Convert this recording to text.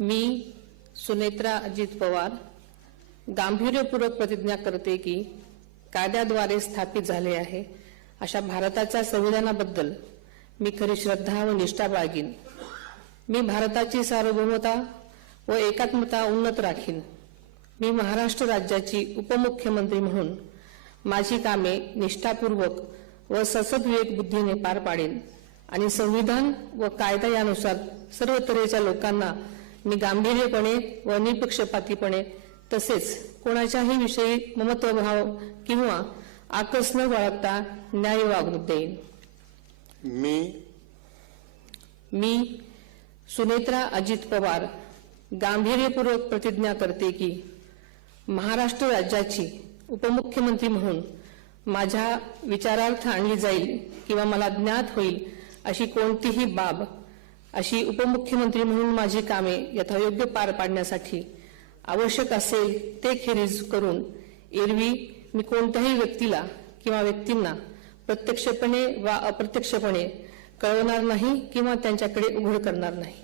मी सुनेत्रा अजित पवार गांभीर्यपूर्वक प्रतिज्ञा करते की कायद्याद्वारे स्थापित झाले आहे अशा भारताच्या संविधानाबद्दल मी खरी श्रद्धा व निष्ठा बाळगीन। मी भारताची सार्वभौमता व एकात्मता उन्नत राखीन। मी महाराष्ट्र राज्याची उपमुख्यमंत्री म्हणून माझी कामे निष्ठापूर्वक व ससद्विवेक बुद्धीने पार पाडेन आणि संविधान व कायदा यानुसार सर्व तऱ्हेच्या लोकांना मी गांभीर्यपणे व निपक्षपातीपणे तसेच कोणाच्याही विषयी ममत्वभाव किंवा आकस न बाळगता न्याय वागणूक देईन। मी सुनेत्रा अजित पवार गांभीर्यपूर्वक प्रतिज्ञा करते की महाराष्ट्र राज्याची उपमुख्यमंत्री म्हणून माझ्या विचारार्थ आणली जाईल किंवा मला ज्ञात होईल अशी कोणतीही बाब अशी उपमुख्यमंत्री म्हणून माझी कामे यथायोग्य पार पाडण्यासाठी आवश्यक असेल ते खेरीज करून एरवी मी कोणत्याही व्यक्तीला किंवा व्यक्तींना प्रत्यक्षपणे वा अप्रत्यक्षपणे कळवणार नाही किंवा त्यांच्याकडे उघड करणार नाही।